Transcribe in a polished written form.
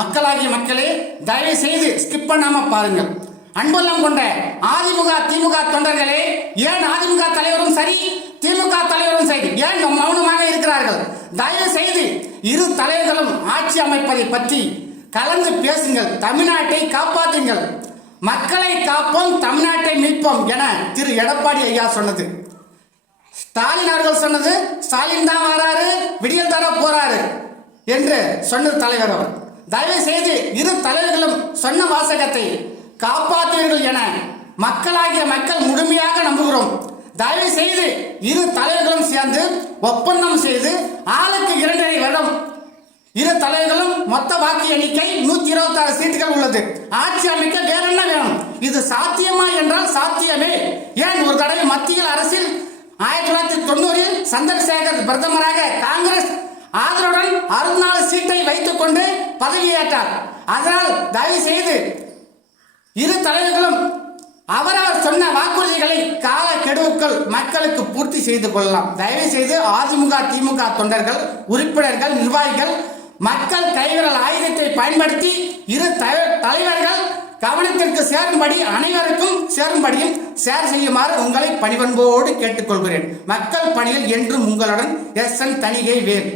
மக்களாகிய மக்களே, தயவு செய்து ஸ்கிப் பண்ணாம பாருங்கள். அன்புள்ளம் கொண்ட அதிமுக திமுக தொண்டர்களே, ஏன் அதிமுக தலைவரும் சரி திமுக தலைவரும் சரி ஏன் மௌனமாக இருக்கிறார்கள்? தயவு செய்து இரு தலைவர்களும் ஆட்சி அமைப்பதை பற்றி கலந்து பேசுங்கள். தமிழ்நாட்டை காப்பாற்றுங்கள். மக்களை காப்போம், தமிழ்நாட்டை மீட்போம் என திரு எடப்பாடி ஐயா சொன்னது. ஸ்டாலின் அவர்கள் சொன்னது, ஸ்டாலின் தான் வராரு, விடியல் தர போறாரு என்று சொன்னது தலைவர் அவர். தயவு செய்து இரு தலைவர்களும் சொன்ன வாசகத்தை காப்பாற்றுவீர்கள் என மக்களாகிய மக்கள் முழுமையாக நம்புகிறோம். தயவு செய்து இரு தலைவர்களும் சேர்ந்து ஒப்பந்தம் செய்து ஆளுக்கு 2.5 வருடம் இரு தலைவர்களும் மொத்த வாக்கு எண்ணிக்கை 126 சீட்டுகள் உள்ளது. ஆட்சி அமைக்க வேற என்ன வேணும்? இது சாத்தியமா என்றால் சாத்தியமே. ஏன் ஒரு தடவை மத்தியில் அரசில் 1990 சந்திரசேகர் பிரதமராக காங்கிரஸ் ஆதரவுடன் 64 சீட்டை வைத்துக் கொண்டு பதவியேற்றார். அதனால் தயவு செய்து இரு தலைவர்களும் அவரவர் சொன்ன வாக்குறுதிகளை கால கெடுவுக்குள் மக்களுக்கு பூர்த்தி செய்து கொள்ளலாம். தயவு செய்து அதிமுக திமுக தொண்டர்கள், உறுப்பினர்கள், நிர்வாகிகள் மக்கள் கைவிரல் ஆயுதத்தை பயன்படுத்தி இரு தலைவர்கள் கவனத்திற்கு சேரும்படி அனைவருக்கும் சேரும்படியும் ஷேர் செய்யுமாறு உங்களை பணிவன்போடு கேட்டுக்கொள்கிறேன். மக்கள் பணியில் என்றும் உங்களுடன் எஸ்.என். தணிகை வேல்.